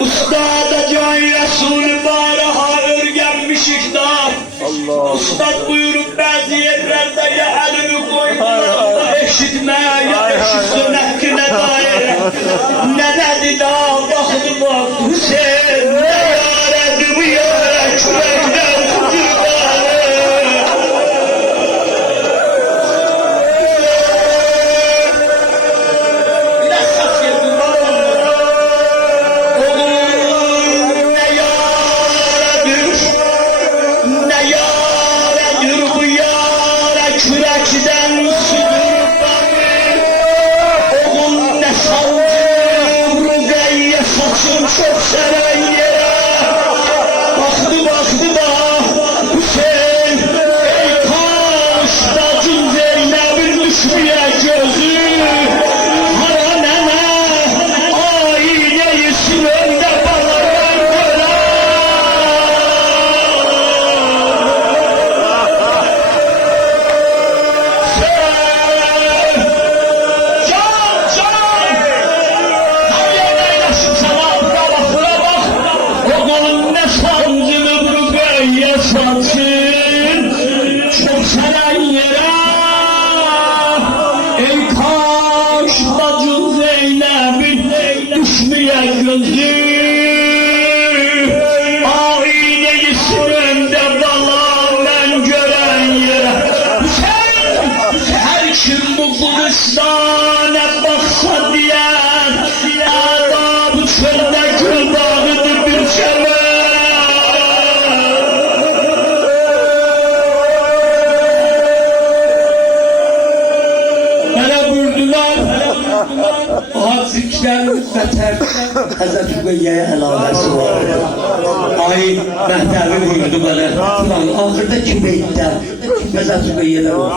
Ustada can Resul baraha örgenmişik da. Ustad buyurup bazı yerlerde ya elini koydular da eşitme ya eşitsin hakkine dair. Ne dedi da baktı bak Hüseyin ne yaradı bu yara kürekten tutuyor. Çok seven yere baktı da Hüseyin ey kaş bacım Zeynep'in düşmeye gözü hara nene aileyisin önde bana göre çok seven yere ey kaş bacım Zeynep'in düşmeye gözü aileyisin önde bala ben gören yere her kim bu buluştana baksa diyen adab-ı çölde gül bağıdır bir çemen. Hazikler beter Hazreti Übeyye'ye helalesi var. Ay Mehter'i buyurdu bana. Ulan ahırda kim eğitti? Hazreti Übeyye'den okuyor.